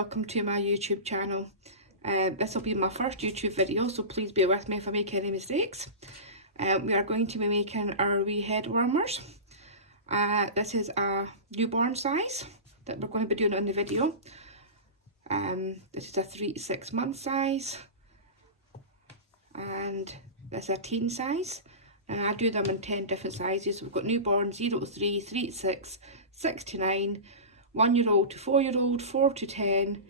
welcome to my YouTube channel. This will be my first YouTube video, so please bear with me if I make any mistakes. We are going to be making our wee head warmers. This is a newborn size that we're going to be doing on the video. This is a 3 to 6 month size, and this is a teen size, and I do them in 10 different sizes. We've got newborn 0 to 3, 3 to 6, 6 to 9, 1 year old to 4 year old, 4 to 10,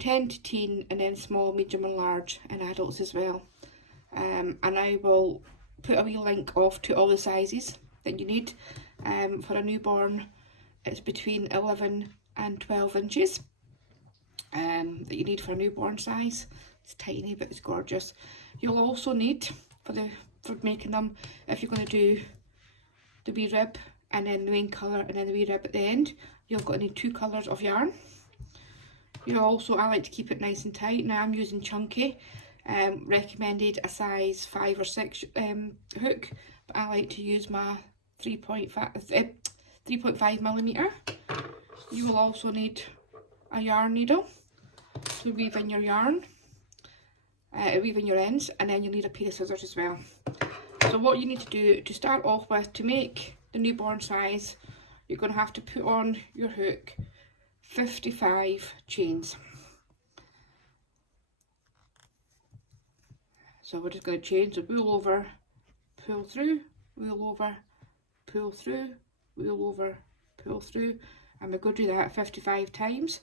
10 to teen, and then small, medium and large, and adults as well. And I will put a wee link off to all the sizes that you need. For a newborn, it's between 11 and 12 inches that you need for a newborn size. It's tiny but it's gorgeous. You'll also need for making them, if you're going to do the wee rib and then the main colour and then the wee rib at the end, you're going to need 2 colours of yarn. I like to keep it nice and tight. Now I'm using chunky, recommended a size 5 or 6 hook, but I like to use my 3.5 millimetre. You will also need a yarn needle to weave in your yarn, weave in your ends, and then you'll need a pair of scissors as well. So what you need to do to start off with, to make the newborn size, you're going to have to put on your hook 55 chains. So we're just going to chain, so wool over, pull through, wool over, pull through, wool over, pull through, and we're going to do that 55 times.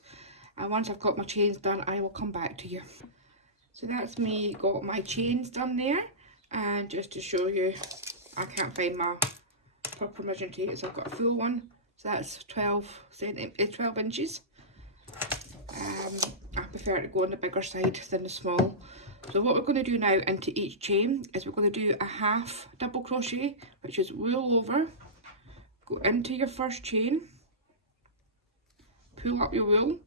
And once I've got my chains done, I will come back to you. So that's me, got my chains done there. And just to show you, I can't find my proper measuring tape, so I've got a full one. So that's 12 inches. I prefer to go on the bigger side than the small. So what we're going to do now into each chain is we're going to do a half double crochet, which is wool over, go into your first chain, pull up your wool,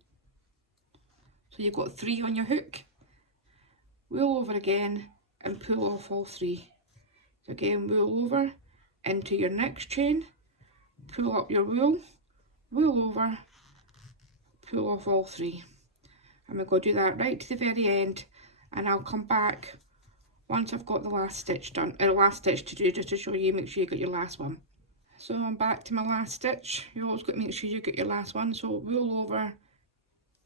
so you've got 3 on your hook, wool over again, and pull off all 3. So again, wool over, into your next chain, pull up your wool, wool over, pull off all 3. And we're going to do that right to the very end, and I'll come back once I've got the last stitch done, last stitch to do, just to show you, make sure you got your last one. So I'm back to my last stitch. You always got to make sure you get your last one. So wool over,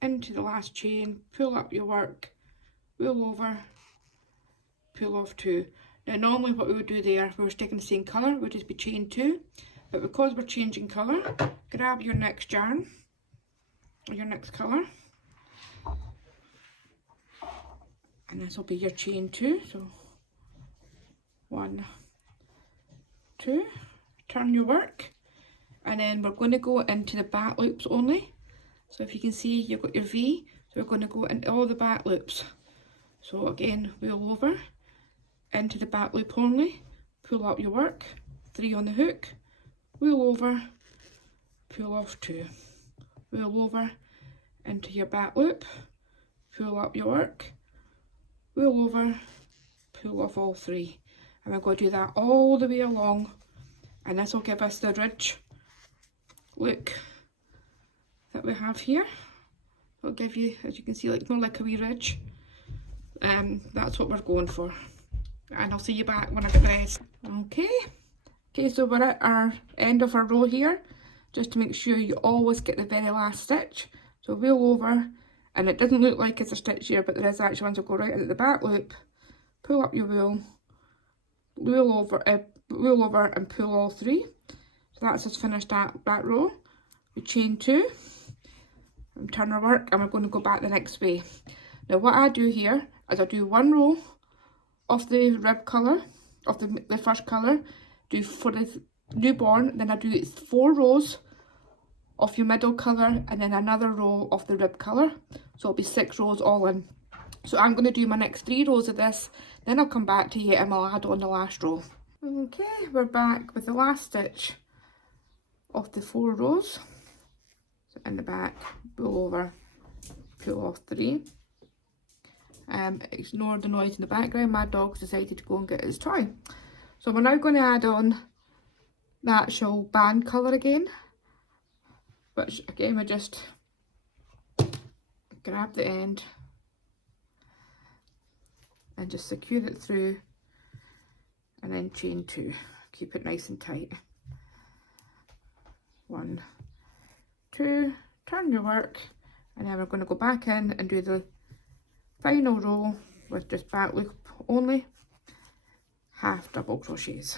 into the last chain, pull up your work, wool over, pull off 2. Now normally what we would do there, if we were sticking the same colour, would just be chain 2, but because we're changing colour, grab your next yarn, or your next colour, and this will be your chain 2, so 1, 2, turn your work, and then we're going to go into the back loops only. So if you can see, you've got your V, so we're going to go into all the back loops. So again, wool over, into the back loop only, pull up your work, 3 on the hook, wool over, pull off 2, wool over, into your back loop, pull up your work, wool over, pull off all 3. And we're going to do that all the way along, and this will give us the ridge look that we have here. It'll give you, as you can see, like more like a wee ridge. That's what we're going for, and I'll see you back when I get the rest. Okay, so we're at our end of our row here. Just to make sure you always get the very last stitch, so wool over, and it doesn't look like it's a stitch here, but there is actually one. So go right into the back loop, pull up your wool, wool over and pull all 3. So that's us finished that row. We chain 2 and turn our work, and we're going to go back the next way. Now what I do here is I do 1 row of the rib colour, of the first colour, do for the newborn, then I do 4 rows of your middle colour, and then another row of the rib colour, so it'll be 6 rows all in. So I'm going to do my next 3 rows of this, then I'll come back to you and I'll add on the last row. Okay, we're back with the last stitch of the 4 rows. So in the back, pull over, pull off 3. Ignore the noise in the background, my dog's decided to go and get his toy. So we're now going to add on the actual band colour again, which again we just grab the end and just secure it through, and then chain 2. Keep it nice and tight. 1, 2, turn your work, and then we're going to go back in and do the final row with just back loop only, half double crochets.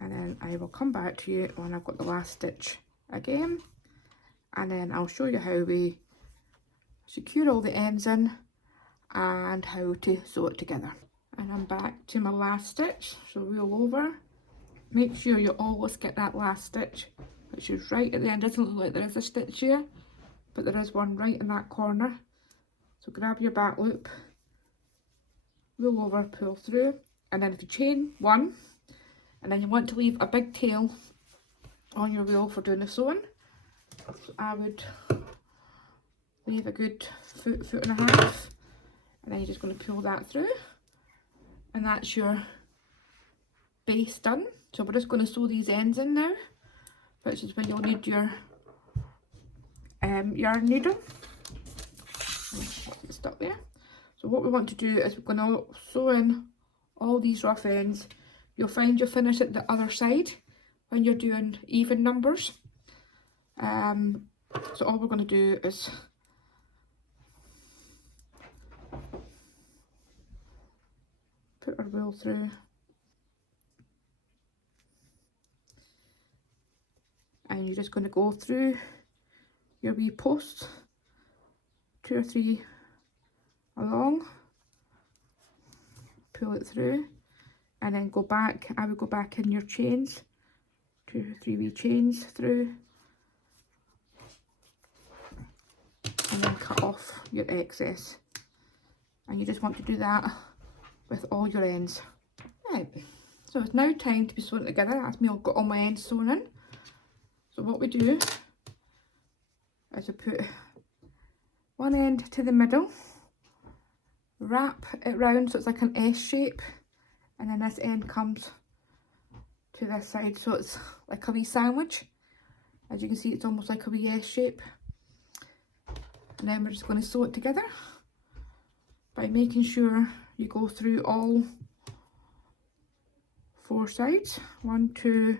And then I will come back to you when I've got the last stitch again, and then I'll show you how we secure all the ends in and how to sew it together. And I'm back to my last stitch, so roll over. Make sure you always get that last stitch, which is right at the end. It doesn't look like there is a stitch here, but there is one right in that corner. So grab your back loop, roll over, pull through, and then if you chain 1, and then you want to leave a big tail on your wheel for doing the sewing, so I would leave a good foot and a half, and then you're just going to pull that through, and that's your base done. So we're just going to sew these ends in now, which is when you'll need your yarn needle. It's stuck there. So what we want to do is we're going to sew in all these rough ends. You'll find you'll finish at the other side when you're doing even numbers. So all we're going to do is put our wool through, and you're just going to go through your wee posts, 2 or 3 along, pull it through, and then go back. I would go back in your chains, 2 or 3 wee chains through, and then cut off your excess. And you just want to do that with all your ends. Right, so it's now time to be sewn together. That's me, I've got all my ends sewn in. So what we do is we put one end to the middle, wrap it round so it's like an S shape, and then this end comes to this side, so it's like a wee sandwich. As you can see, it's almost like a wee S shape. And then we're just going to sew it together by making sure you go through all 4 sides. 1, 2,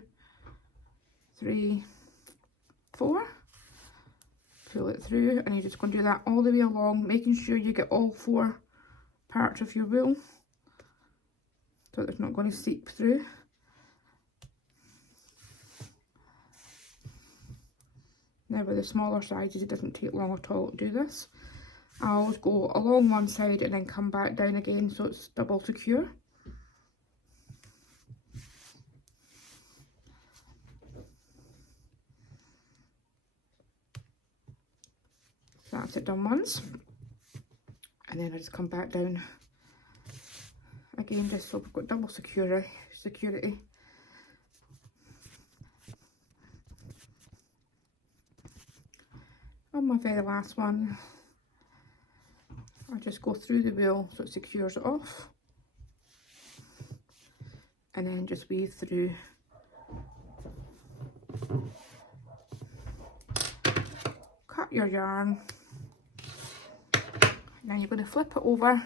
3, 4. Pull it through, and you're just going to do that all the way along, making sure you get all 4 parts of your wool so that it's not going to seep through. Now with the smaller sizes, it doesn't take long at all to do this. I always go along one side and then come back down again so it's double secure. So that's it done once. And then I just come back down again, just so we've got double security. On my very last one, I just go through the wool so it secures it off, and then just weave through. Cut your yarn, and then you're going to flip it over,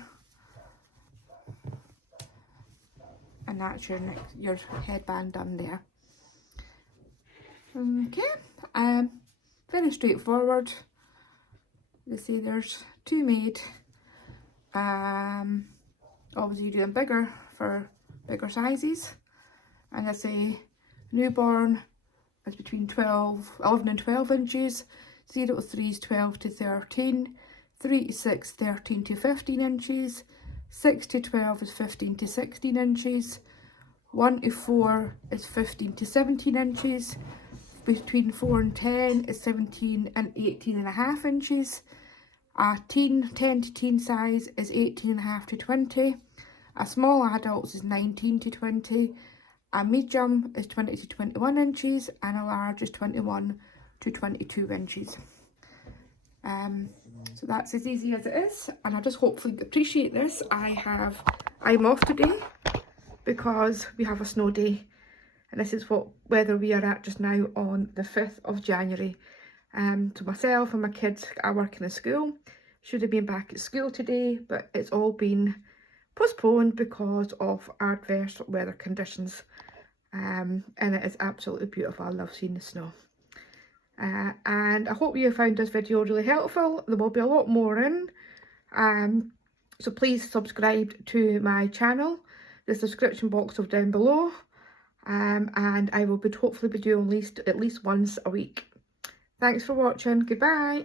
and that's your headband done there. Okay, very straightforward. You see there's 2 made. Obviously you're doing bigger for bigger sizes, and I say newborn is between 11 and 12 inches, 0 to 3 is 12 to 13, 3 to 6 13 to 15 inches, 6 to 12 is 15 to 16 inches, 1 to 4 is 15 to 17 inches, between 4 and 10 is 17 and 18.5 inches. A 10 to teen size is 18.5 to 20. A small adult is 19 to 20. A medium is 20 to 21 inches, and a large is 21 to 22 inches. So that's as easy as it is, and I just hopefully appreciate this. I'm off today because we have a snow day and this is what weather we are at just now on the 5th of January. So myself and my kids are working in school. Should have been back at school today, but it's all been postponed because of adverse weather conditions. And it is absolutely beautiful. I love seeing the snow. And I hope you found this video really helpful. There will be a lot more in. So please subscribe to my channel. The subscription box is down below. And I will hopefully be doing at least once a week. Thanks for watching. Goodbye.